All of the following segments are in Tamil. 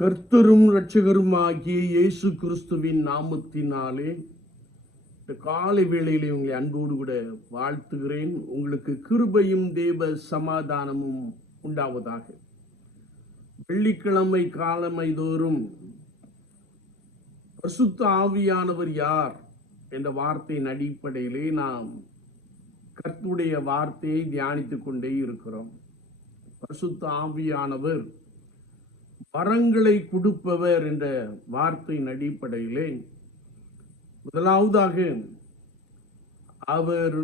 கர்த்தரும் இரட்சகருமாகிய இயேசு கிறிஸ்துவின் நாமத்தினாலே இந்த காலை வேளையிலே உங்களை அன்போடு கூட வாழ்த்துகிறேன். உங்களுக்கு கிருபையும் தேவ சமாதானமும் உண்டாவதாக. வெள்ளிக்கிழமை காலமை தோறும் பரிசுத்த ஆவியானவர் யார் என்ற வார்த்தையின் அடிப்படையிலே நாம் கர்த்தருடைய வார்த்தையை தியானித்துக் கொண்டே இருக்கிறோம். பரிசுத்த ஆவியானவர் வரங்களை கொடுப்பவர் என்ற வார்த்தையின் அடிப்படையிலே முதலாவதாக அவர்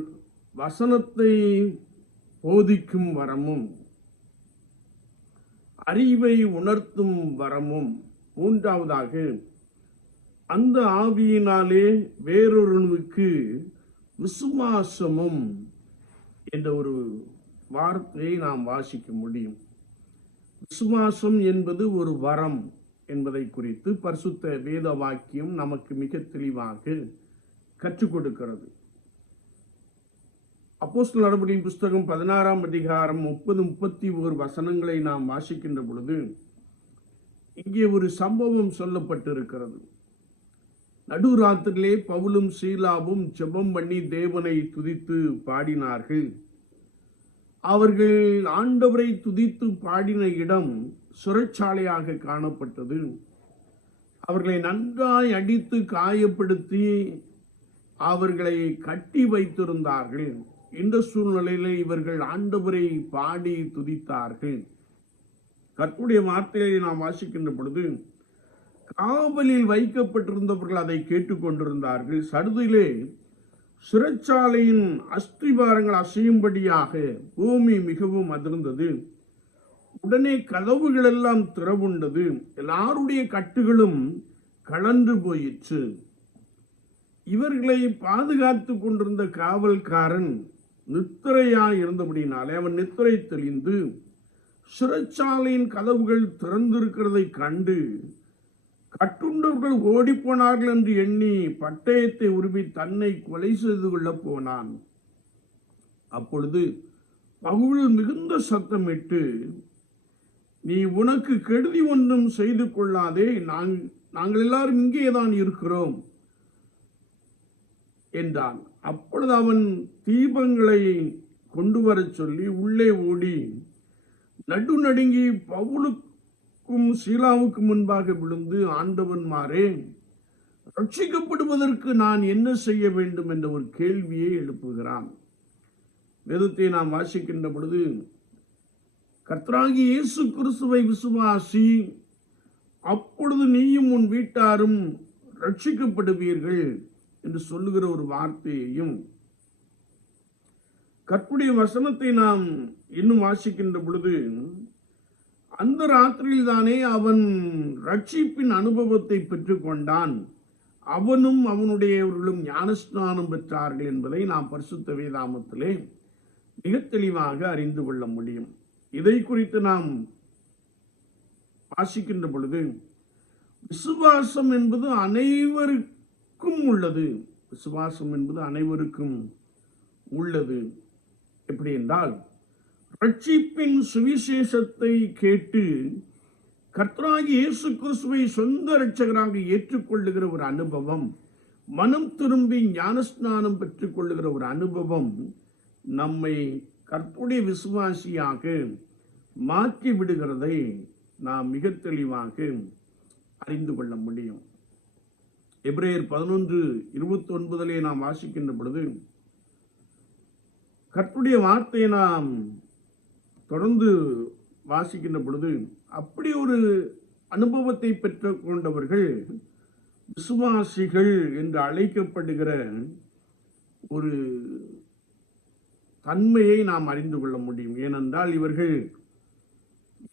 வசனத்தை போதிக்கும் வரமும் அறிவை உணர்த்தும் வரமும், மூன்றாவதாக அந்த ஆவியினாலே வேறொருவனுக்கு விசுவாசமும் என்ற ஒரு வார்த்தையை நாம் வாசிக்க முடியும். விசுவாசம் என்பது ஒரு வரம் என்பதை குறித்து பரிசுத்த வேத வாக்கியம் நமக்கு மிக தெளிவாக கற்றுக் கொடுக்கிறது. அப்போஸ்தலர் நடபடியின் புஸ்தகம் 16ஆம் அதிகாரம் 30-31 வசனங்களை நாம் வாசிக்கின்ற பொழுது இங்கே ஒரு சம்பவம் சொல்லப்பட்டிருக்கிறது. நடுராத்திரிலே பவுலும் சீலாவும் ஜெபம் பண்ணி தேவனை துதித்து பாடினார்கள். அவர்கள் ஆண்டவரை துதித்து பாடின இடம் சிறைச்சாலையாக காணப்பட்டது. அவர்களை நன்றாய் அடித்து காயப்படுத்தி அவர்களை கட்டி வைத்திருந்தார்கள். இந்த சூழ்நிலையில இவர்கள் ஆண்டவரை பாடி துதித்தார்கள். கர்த்தருடைய வார்த்தையை நாம் வாசிக்கின்ற பொழுது காவலில் வைக்கப்பட்டிருந்தவர்கள் அதை கேட்டுக்கொண்டிருந்தார்கள். சடுதியிலே சிறைச்சாலையின் அஸ்திபாரங்கள் அசையும்படியாக பூமி மிகவும் அதிர்ந்தது. உடனே கதவுகள் எல்லாம் திறவுண்டது. எல்லாருடைய கட்டுகளும் கலந்து போயிற்று. இவர்களை பாதுகாத்து கொண்டிருந்த காவல்காரன் நித்திரையாய் இருந்தபடினாலே அவன் நித்திரை தெளிந்து சிறைச்சாலையின் கதவுகள் திறந்திருக்கிறதை கண்டு கட்டுண்டவர்கள் ஓடிப்போனார்கள் என்று எண்ணி பட்டயத்தை உருவி தன்னை கொலை செய்து கொள்ள போனான். அப்பொழுது பவுல் மிகுந்த சத்தமிட்டு, நீ உனக்கு கெடுதி ஒன்றும் செய்து கொள்ளாதே, நாங்கள் எல்லாரும் இங்கேதான் இருக்கிறோம் என்றான். அப்பொழுது அவன் தீபங்களை கொண்டு வர சொல்லி உள்ளே ஓடி நடுநடுங்கி பவுலுக்கும் சீலாவுக்கு முன்பாக விழுந்து, ஆண்டவன்மாரே, ரட்சிக்கப்படுவதற்கு நான் என்ன செய்ய வேண்டும் என்ற ஒரு கேள்வியை எழுப்புகிறான். வேதத்தை நாம் வாசிக்கின்ற பொழுது கர்த்தராகிய இயேசு கிறிஸ்துவை விசுவாசி, அப்பொழுது நீயும் உன் வீட்டாரும் ரட்சிக்கப்படுவீர்கள் என்று சொல்லுகிற ஒரு வார்த்தையையும், கர்த்தருடைய வசனத்தை நாம் இன்னும் வாசிக்கின்ற பொழுது அந்த ராத்திரியில் தானே அவன் ரட்சிப்பின் அனுபவத்தை பெற்றுக் கொண்டான். அவனும் அவனுடையவர்களும் ஞானஸ்நானம் பெற்றார்கள் என்பதை நாம் பரிசுத்த வேதாகமத்திலே மிக தெளிவாக அறிந்து கொள்ள முடியும். இதை குறித்து நாம் வாசிக்கின்ற பொழுது விசுவாசம் என்பது அனைவருக்கும் உள்ளது. விசுவாசம் என்பது அனைவருக்கும் உள்ளது. எப்படி என்றால், ரட்சிப்பின் சுவிசேஷத்தை கேட்டு கர்த்தராகிய இயேசு கிறிஸ்துவை சொந்த இரட்சகராக ஏற்றுக்கொள்ளுகிற ஒரு அனுபவம், மனம் திரும்பி ஞானஸ்நானம் பெற்றுக் கொள்ளுகிற ஒரு அனுபவம் நம்மை கர்த்தருடைய விசுவாசியாக மாற்றி விடுகிறதை நாம் மிக தெளிவாக அறிந்து கொள்ள முடியும். எபிரேயர் 11:29 நாம் வாசிக்கின்ற பொழுது கர்த்தருடைய வார்த்தையை நாம் தொடர்ந்து வாசிக்கின்ற பொழுது அப்படி ஒரு அனுபவத்தை பெற்றுக் கொண்டவர்கள் விசுவாசிகள் என்று அழைக்கப்படுகிற ஒரு தன்மையை நாம் அறிந்து கொள்ள முடியும். ஏனென்றால் இவர்கள்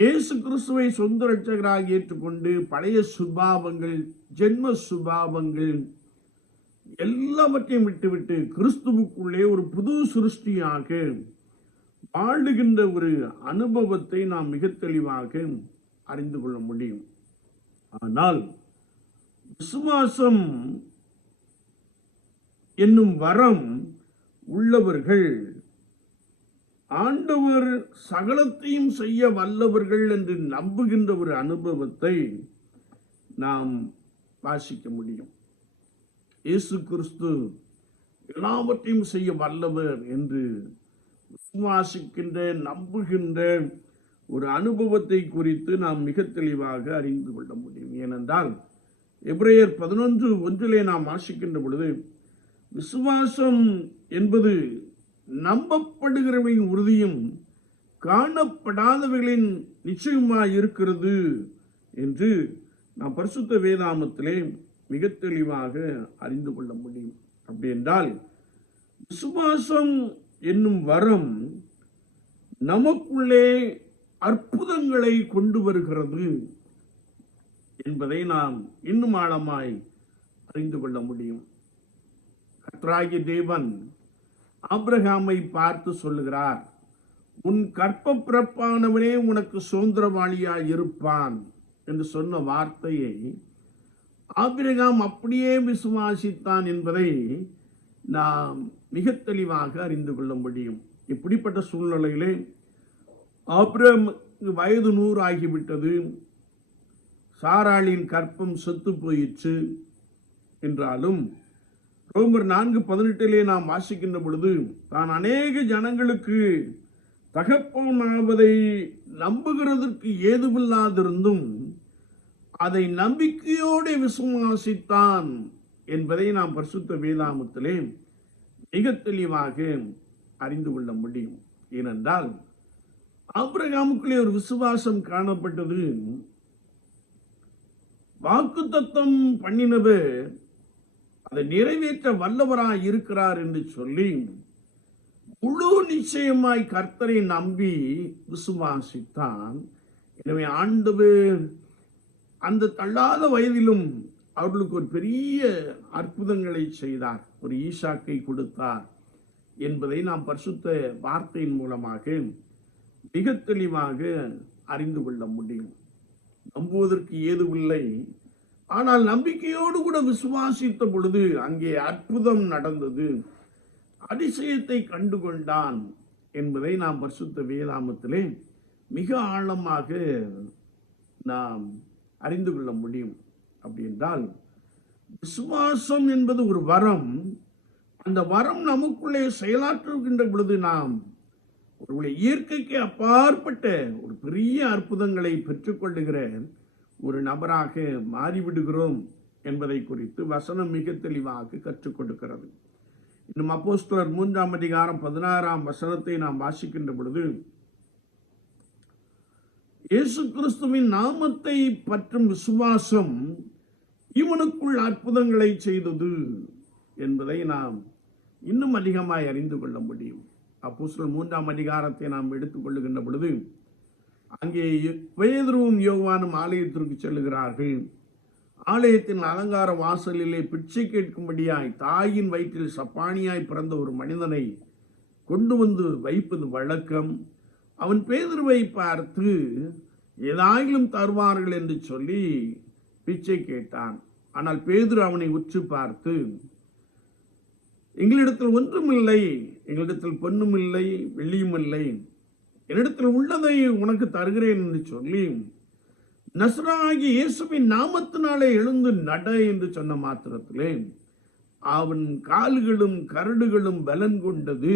இயேசு கிறிஸ்துவை சொந்த இரட்சகராக ஏற்றுக்கொண்டு பழைய சுபாவங்கள், ஜென்ம சுபாவங்கள் எல்லாவற்றையும் விட்டுவிட்டு கிறிஸ்துவுக்குள்ளே ஒரு புது சிருஷ்டியாக வாழுகின்ற ஒரு அனுபவத்தை நாம் மிக தெளிவாக அறிந்து கொள்ள முடியும். ஆனால் விசுவாசம் என்னும் வரம் உள்ளவர்கள் ஆண்டவர் சகலத்தையும் செய்ய வல்லவர்கள் என்று நம்புகின்ற ஒரு அனுபவத்தை நாம் வாசிக்க முடியும். இயேசு கிறிஸ்து எல்லாவற்றையும் செய்ய வல்லவர் என்று விசுவாசிக்கின்ற நம்புகின்ற ஒரு அனுபவத்தை குறித்து நாம் மிக தெளிவாக அறிந்து கொள்ள முடியும். ஏனென்றால் எபிரேயர் 11:1 நாம் வாசிக்கின்ற பொழுது, விசுவாசம் என்பது நம்பப்படுகிறவர்களின் உறுதியும் காணப்படாதவர்களின் நிச்சயமாய் இருக்கிறது என்று நாம் பரிசுத்த வேதாமத்திலே மிக தெளிவாக அறிந்து கொள்ள முடியும். அப்படி என்றால் விசுவாசம் என்னும் வரம் நமக்குள்ளே அற்புதங்களை கொண்டு வருகிறது என்பதை நாம் இன்னும் ஆழமாய் அறிந்து கொள்ள முடியும். கர்த்தராகிய தேவன் ஆபிரகாமை பார்த்து சொல்லுகிறார், உன் கற்ப பிறப்பானவனே உனக்கு சுதந்திரவாளியாய் இருப்பான் என்று சொன்ன வார்த்தையை ஆபிரகாம் அப்படியே விசுவாசித்தான் என்பதை நாம் மிக தெளிவாக அறிந்து கொள்ள முடியும். இப்படிப்பட்ட சூழ்நிலையிலே ஆபிரகாம் வயது 100 ஆகிவிட்டது, சாராளின் கற்பம் செத்து போயிற்று என்றாலும் ரோமர் 4:18 நாம் வாசிக்கின்ற பொழுது, தான் அநேக ஜனங்களுக்கு தகப்பனாவதை நம்புகிறதற்கு ஏதுவில்லாதிருந்தும் அதை நம்பிக்கையோடு விசுவாசித்தான் என்பதை நாம் பரிசுத்த வேதாமத்திலே மிக தெளிவாக அறிந்து கொள்ள முடியும். ஏனென்றால் ஆபிரகாமுக்குள்ளே ஒரு விசுவாசம் காணப்பட்டது. வாக்குத்தத்தம் பண்ணினவர் அதை நிறைவேற்ற வல்லவராய் இருக்கிறார் என்று சொல்லி முழு நிச்சயமாய் கர்த்தரை நம்பி விசுவாசித்தான். எனவே ஆண்டவர் அந்த தள்ளாத வயதிலும் அவர்களுக்கு ஒரு பெரிய அற்புதங்களை செய்தார், ஒரு ஈசாக்கை கொடுத்தார் என்பதை நாம் பரிசுத்த வார்த்தையின் மூலமாக மிக தெளிவாக அறிந்து கொள்ள முடியும். நம்புவதற்கு ஏதுவில்லை, ஆனால் நம்பிக்கையோடு கூட விசுவாசித்த பொழுது அங்கே அற்புதம் நடந்தது, அதிசயத்தை கண்டுகொண்டான் என்பதை நாம் பரிசுத்த வேதாமத்திலே மிக ஆழமாக நாம் அறிந்து கொள்ள முடியும். அப்படி என்றால் விசுவாசம் என்பது ஒரு வரம். அந்த வரம் நமக்குள்ளே செயலாற்றுகின்ற பொழுது நாம் ஒரு இயற்கைக்கு அப்பாற்பட்ட ஒரு பெரிய அற்புதங்களை பெற்றுக்கொள்ளுகிற ஒரு நபராக மாறிவிடுகிறோம் என்பதை குறித்து வசனம் மிக தெளிவாக கற்றுக் கொடுக்கிறது. இன்னும் அப்போஸ்தலர் 3:16 நாம் வாசிக்கின்ற பொழுது, இயேசு கிறிஸ்துவின் நாமத்தை பற்றும் விசுவாசம் இவனுக்குள் அற்புதங்களை செய்தது என்பதை நாம் இன்னும் அதிகமாய் அறிந்து கொள்ள முடியும். அப்போஸ்தலர் 3 நாம் எடுத்துக்கொள்ளுகின்ற பொழுது, அங்கே பேதுருவும் யோவானும் ஆலயத்திற்கு செல்லுகிறார்கள். ஆலயத்தின் அலங்கார வாசலிலே பிச்சை கேட்கும்படியாய் தாயின் வயிற்றில் சப்பானியாய் பிறந்த ஒரு மனிதனை கொண்டு வந்து வைப்பது வழக்கம். அவன் பேதுருவை பார்த்து ஏதாயிலும் தருவார்கள் என்று சொல்லி பிச்சை கேட்டான். ஆனால் பேதுரு அவனை உற்று பார்த்து, எங்களிடத்தில் ஒன்றுமில்லை, எங்களிடத்தில் பொன்னும் இல்லை வெள்ளியும் இல்லை, என்னிடத்தில் உள்ளதை உனக்கு தருகிறேன் என்று சொல்லி நசராகிய இயேசுவின் நாமத்தினாலே எழுந்து நட என்று சொன்ன மாத்திரத்திலே அவன் கால்களும் கரடுகளும் பலன் கொண்டது.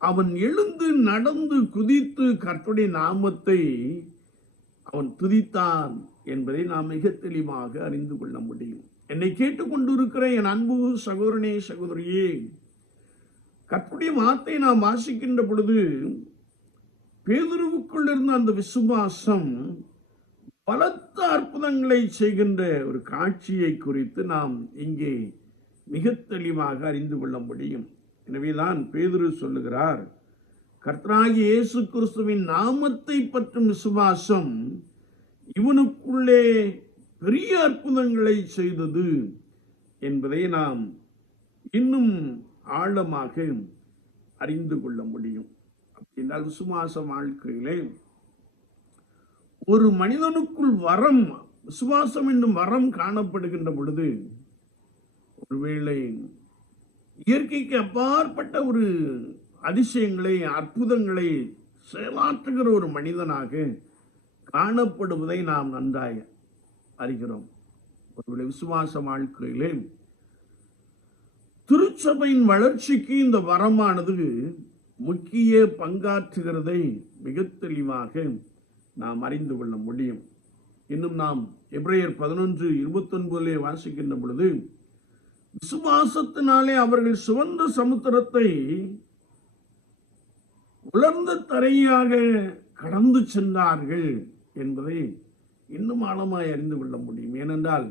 அவன் எழுந்து நடந்து குதித்து கர்த்தருடைய நாமத்தை அவன் துதித்தான் என்பதை நாம் மிக தெளிவாக அறிந்து கொள்ள முடியும். என்னை கேட்டுக்கொண்டிருக்கிற என் அன்பு சகோதரனே சகோதரியே, கர்த்தருடைய வார்த்தை நாம் வாசிக்கின்ற பொழுது பேதுருவுக்குள் இருந்த அந்த விசுவாசம் பலத்த அற்புதங்களை செய்கின்ற ஒரு காட்சியை குறித்து நாம் இங்கே மிக தெளிவாக அறிந்து கொள்ள முடியும். எனவேதான் பேதுரு சொல்லுகிறார், கர்த்தராகிய இயேசு கிறிஸ்துவின் நாமத்தை பற்றும் விசுவாசம் இவனுக்குள்ளே பெரிய அற்புதங்களை செய்தது என்பதை நாம் இன்னும் ஆழமாக அறிந்து கொள்ள முடியும். அப்படின்னால் விசுவாச வாழ்க்கையிலே ஒரு மனிதனுக்குள் வரம், விசுவாசம் என்னும் வரம் காணப்படுகின்ற பொழுது ஒருவேளை இயற்கைக்கு அப்பாற்பட்ட ஒரு அதிசயங்களை, அற்புதங்களை செயலாற்றுகிற ஒரு மனிதனாக காணப்படுவதை நாம் நன்றாய் அறிகிறோம். ஒருவேளை விசுவாச வாழ்க்கையிலே திருச்சபையின் வளர்ச்சிக்கு இந்த வரமானது முக்கிய பங்காற்றுகிறதை மிக தெளிவாக நாம் அறிந்து கொள்ள முடியும். இன்னும் நாம் எபிரேயர் 11:29 வாசிக்கின்ற பொழுது, விசுவாசத்தினாலே அவர்கள் சிவந்த சமுத்திரத்தை உலர்ந்த தரையாக கடந்து சென்றார்கள் என்பதை இன்னும் ஆழமாய் அறிந்து கொள்ள முடியும். ஏனென்றால்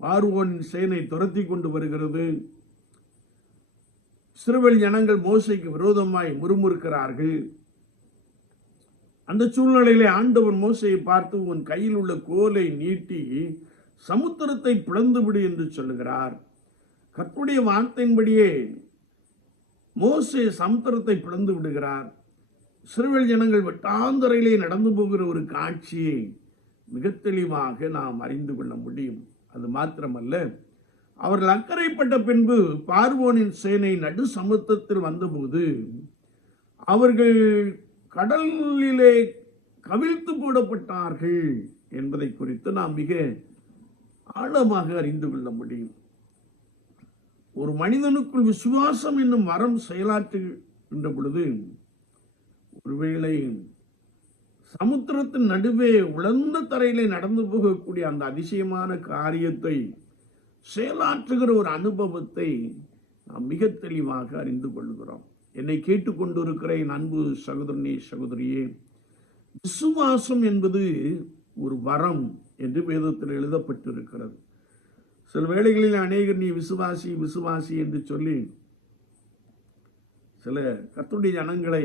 பார்வோனின் சேனை துரத்தி கொண்டு வருகிறது. இஸ்ரவேல் ஜனங்கள் மோசேக்கு விரோதமாய் முறுமுறுக்கிறார்கள். அந்த சூழ்நிலையிலே ஆண்டவர் மோசேயை பார்த்து, உன் கையில் உள்ள கோலை நீட்டி சமுத்திரத்தை பிளந்து விடு என்று சொல்லுகிறார். கர்த்தருடைய வார்த்தையின்படியே மோசே சமுத்திரத்தை பிளந்து விடுகிறார். இஸ்ரவேல் ஜனங்கள் வெட்டாந்தரையிலே நடந்து போகிற ஒரு காட்சியை மிக தெளிவாக நாம் அறிந்து கொள்ள முடியும். அது மாத்திரமல்ல, அவர்கள் அக்கறைப்பட்ட பின்பு பார்வோனின் சேனை நடு சமுத்திரத்தில் வந்தபோது அவர்கள் கடலிலே கவிழ்த்து போடப்பட்டார்கள் என்பதை குறித்து நாம் மிக ஆழமாக அறிந்து கொள்ள முடியும். ஒரு மனிதனுக்குள் விசுவாசம் என்னும் வரம் செயலாற்றுகின்ற பொழுது, ஒருவேளை சமுத்திரத்தின் நடுவே உலர்ந்த தரையிலே நடந்து போகக்கூடிய அந்த அதிசயமான காரியத்தை செயலாற்றுகிற ஒரு அனுபவத்தை நாம் மிக தெளிவாக அறிந்து கொள்கிறோம். என்னை கேட்டுக்கொண்டிருக்கிற என் அன்பு சகோதரனே, சகோதரியே, விசுவாசம் என்பது ஒரு வரம் என்று வேதத்தில் எழுதப்பட்டிருக்கிறது. சில வேளைகளில் அநேகர் நீ விசுவாசி விசுவாசி என்று சொல்லி சில கர்த்தருடைய ஜனங்களை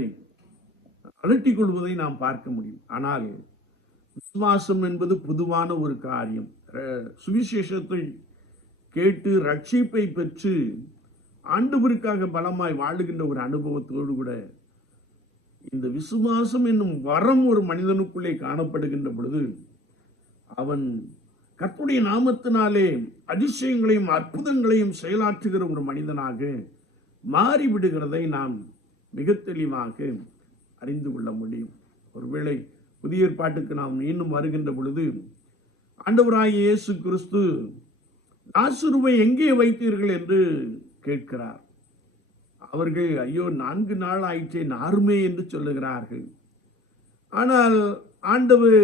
அலட்டிக் கொள்வதை நாம் பார்க்க முடியும். ஆனால் விசுவாசம் என்பது பொதுவான ஒரு காரியம். சுவிசேஷத்தை கேட்டு ரட்சிப்பை பெற்று ஆண்டவருக்காக பலமாய் வாழுகின்ற ஒரு அனுபவத்தோடு கூட இந்த விசுவாசம் என்னும் வரம் ஒரு மனிதனுக்குள்ளே காணப்படுகின்ற பொழுது அவன் கர்த்தருடைய நாமத்தினாலே அதிசயங்களையும் அற்புதங்களையும் செயலாற்றுகிற ஒரு மனிதனாக மாறிவிடுகிறதை நாம் மிக தெளிவாக அறிந்து கொள்ள முடியும். ஒருவேளை புதிய ஏற்பாட்டுக்கு நாம் இன்னும் வருகின்ற பொழுது, ஆண்டவராகிய இயேசு கிறிஸ்து லாசருவை எங்கே வைத்தீர்கள் என்று கேட்கிறார். அவர்கள் ஐயோ 4 நாள் ஆயிற்றே நாருமே என்று சொல்லுகிறார்கள். ஆனால் ஆண்டவர்,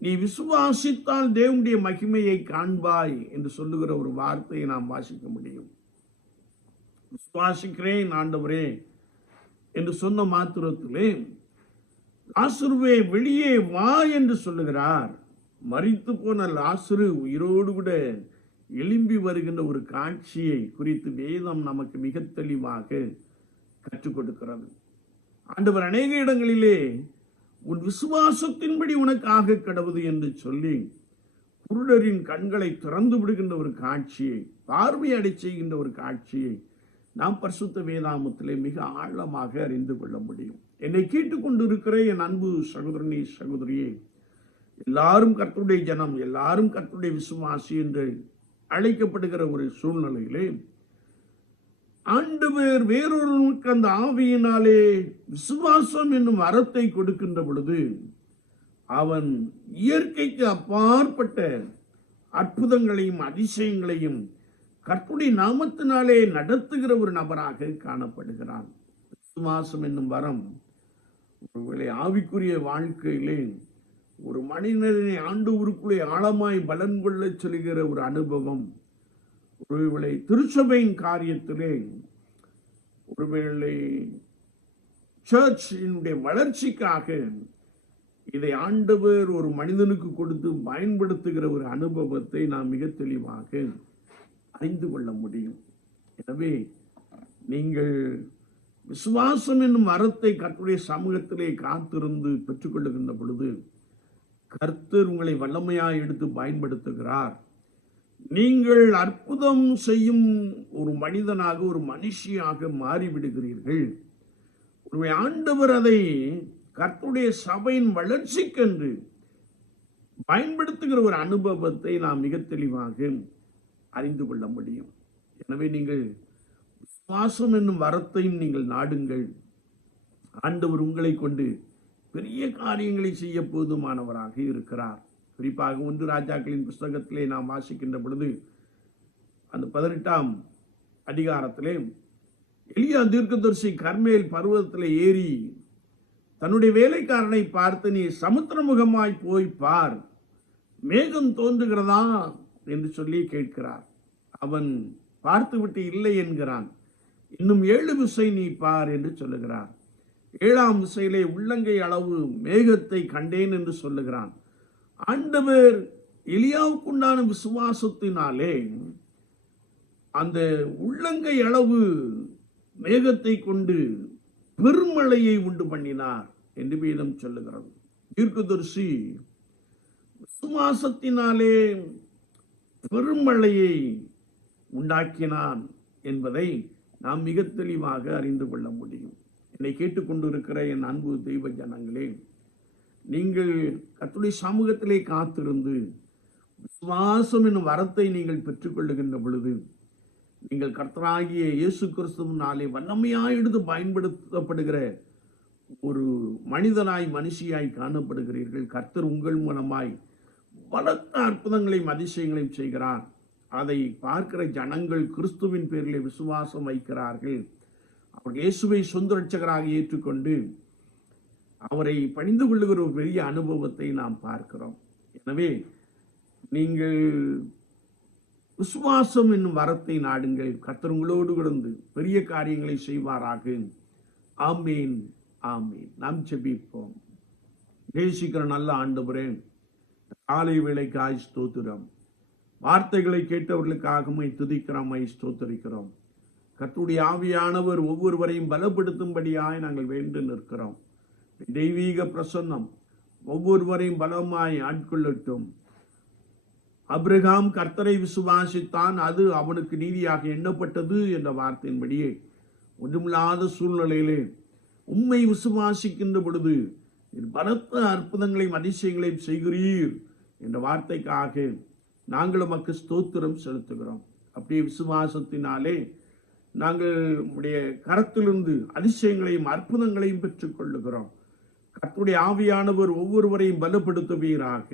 நீ விசுவாசித்தால் தேவனுடைய மகிமையை காண்பாய் என்று சொல்லுகிற ஒரு வார்த்தையை நாம் வாசிக்க முடியும். விசுவாசிக்கிறேன் ஆண்டவரே என்று சொன்ன மாத்திரத்திலே லாசருவே வெளியே வா என்று சொல்லுகிறார். மரித்து போன லாசரு உயிரோடு கூட எழும்பி வருகின்ற ஒரு காட்சியை குறித்து வேதம் நமக்கு மிக தெளிவாக கற்றுக் கொடுக்கிறது. ஆண்டவர் அநேக இடங்களிலே உன் விசுவாசத்தின்படி உனக்கு ஆக கடவுது என்று சொல்லி குருடரின் கண்களை திறந்து விடுகின்ற ஒரு காட்சியை, பார்வையடை செய்கின்ற ஒரு காட்சியை நாம் பரிசுத்த வேதாமத்திலே மிக ஆழமாக அறிந்து கொள்ள முடியும். என்னை கேட்டுக்கொண்டிருக்கிற என் அன்பு சகோதரனே, சகோதரியே, எல்லாரும் கர்த்தருடைய ஜனம், எல்லாரும் கர்த்தருடைய விசுவாசி என்று அழைக்கப்படுகிற ஒரு சூழ்நிலையிலே ஆண்டவர் வேறொருவனுக்கு அந்த ஆவியினாலே விசுவாசம் என்னும் வரத்தை கொடுக்கின்ற பொழுது அவன் இயற்கைக்கு அப்பாற்பட்ட அற்புதங்களையும் அதிசயங்களையும் கர்த்தருடைய நாமத்தினாலே நடத்துகிற ஒரு நபராக காணப்படுகிறான். விசுவாசம் என்னும் வரம் ஒருவேளை ஆவிக்குரிய வாழ்க்கையிலே ஒரு மனிதனை ஆண்டவருக்குள்ளே ஆழமாய் பலன் கொள்ள சொல்கிற ஒரு அனுபவம், ஒருவேளை திருச்சபையின் காரியத்திலே, ஒருவேளை சர்ச்சினுடைய வளர்ச்சிக்காக இதை ஆண்டவர் ஒரு மனிதனுக்கு கொடுத்து பயன்படுத்துகிற ஒரு அனுபவத்தை நாம் மிக தெளிவாக அறிந்து கொள்ள முடியும். எனவே நீங்கள் விசுவாசம் என்னும் வரத்தை கர்த்தருடைய சமூகத்திலே காத்திருந்து பெற்றுக்கொள்ளுகின்ற பொழுது கர்த்தர் உங்களை வல்லமையாய் எடுத்து பயன்படுத்துகிறார். நீங்கள் அற்புதம் செய்யும் ஒரு மனிதனாக, ஒரு மனுஷியாக மாறிவிடுகிறீர்கள். ஒரு ஆண்டவர் அதை கர்த்தருடைய சபையின் வளர்ச்சிக்கென்று பயன்படுத்துகிற ஒரு அனுபவத்தை நாம் மிக தெளிவாக அறிந்து கொள்ள முடியும். எனவே நீங்கள் சுவாசம் என்னும் வரத்தையும் நீங்கள் நாடுங்கள். ஆண்டவர் உங்களை கொண்டு பெரிய காரியங்களை செய்ய போதுமானவராக இருக்கிறார். குறிப்பாக 1 ராஜாக்களின் புஸ்தகத்திலே நாம் வாசிக்கின்ற பொழுது அந்த 18ஆம் அதிகாரத்திலே எலியா தீர்க்கதரிசி கர்மேல் பர்வதத்திலே ஏறி தன்னுடைய வேலைக்காரனை பார்த்து, நீ சமுத்திரமுகமாய் போய் பார், மேகம் தோன்றுகிறதா என்று சொல்லி கேட்கிறார். அவன் பார்த்துவிட்டு இல்லை என்கிறான். இன்னும் 7 விசை நீ பார் என்று சொல்லுகிறார். 7ஆம் விசையிலே உள்ளங்கை அளவு மேகத்தை கண்டேன் என்று சொல்லுகிறான். ஆண்டவர் எலியாவுக்குண்டான விசுவாசத்தினாலே அந்த உள்ளங்கை அளவு மேகத்தை கொண்டு பெருமழையை உண்டு பண்ணினார் என்று வேதம் சொல்லுகிறது. தீர்க்கதரிசி விசுவாசத்தினாலே பெருமழையை உண்டாக்கினான் என்பதை நாம் மிக தெளிவாக அறிந்து கொள்ள முடியும். என்னை கேட்டுக்கொண்டிருக்கிற என் அன்பு தெய்வ ஜனங்களே, நீங்கள் கர்த்தருடைய சமூகத்திலே காத்திருந்து விசுவாசம் என்னும் வரத்தை நீங்கள் பெற்றுக்கொள்ளுகின்ற பொழுது, நீங்கள் கர்த்தராகிய இயேசு கிறிஸ்துவினாலே வல்லமையாய் எடுத்து பயன்படுத்தப்படுகிற ஒரு மனிதனாய் மனுஷியாய் காணப்படுகிறீர்கள். கர்த்தர் உங்கள் மூலமாய் பலத்த அற்புதங்களையும் அதிசயங்களையும் செய்கிறார். அதை பார்க்கிற ஜனங்கள் கிறிஸ்துவின் பேரிலே விசுவாசம் வைக்கிறார்கள். அவர் இயேசுவை சொந்த இரட்சகராக ஏற்றுக்கொண்டு அவரை பணிந்து கொள்ளுகிற ஒரு பெரிய அனுபவத்தை நாம் பார்க்கிறோம். எனவே நீங்கள் விசுவாசம் என்னும் வரத்தை நாடுங்கள். கர்த்தர் உங்களோடு கிடந்து பெரிய காரியங்களை செய்வாராக. ஆமீன், ஆமீன். நாம் ஜெபிப்போம். நேசிக்கிற நல்ல ஆண்டவரே, காலை வேளைக்காய் ஸ்தோத்திரம். வார்த்தைகளை கேட்டவர்களுக்காக துதிக்கிறோம், ஸ்தோத்திரிக்கிறோம். கர்த்தருடைய ஆவியானவர் ஒவ்வொருவரையும் பலப்படுத்தும்படியாய் நாங்கள் வேண்டு நிற்கிறோம். தெய்வீக பிரசன்னம் ஒவ்வொருவரையும் பலமாய் ஆட்கொள்ளட்டும். அபிரகாம் கர்த்தரை விசுவாசித்தான், அது அவனுக்கு நீதியாக எண்ணப்பட்டது என்ற வார்த்தையின்படியே ஒன்றுமில்லாத சூழ்நிலையிலே உம்மை விசுவாசிக்கின்ற பொழுது பலத்த அற்புதங்களையும் அதிசயங்களையும் செய்கிறீர் என்ற வார்த்தைக்காக நாங்கள் உமக்கு ஸ்தோத்திரம் செலுத்துகிறோம். அப்படியே விசுவாசத்தினாலே நாங்கள் உடைய கரத்திலிருந்து அதிசயங்களையும் அற்புதங்களையும் பெற்றுக் கொள்ளுகிறோம். கர்த்தருடைய ஆவியானவர் ஒவ்வொருவரையும் பலப்படுத்துவீராக.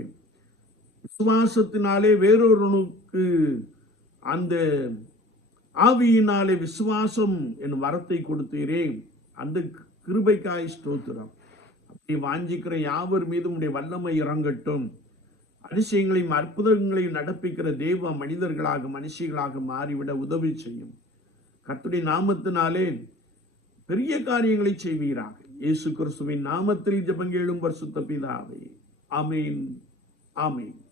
விசுவாசத்தினாலே வேறொருவனுக்கு அந்த ஆவியினாலே விசுவாசம் என்னும் வரத்தை கொடுத்தீரே, அந்த கிருபைக்காய் ஸ்தோத்திரம். அப்படி வாஞ்சிக்கிற யாவர் மீதும் உடைய வல்லமை இறங்கட்டும். அதிசயங்களையும் அற்புதங்களையும் நடப்பிக்கிற தேவ மனிதர்களாக மனுஷிகளாக மாறிவிட உதவி செய்யும். கர்த்தருடைய நாமத்தினாலே பெரிய காரியங்களை செய்வீராக. இயேசு கிறிஸ்துவின் நாமத்தில் ஜெபங்கேளும் பரிசுத்த பிதாவே. ஆமீன், ஆமீன்.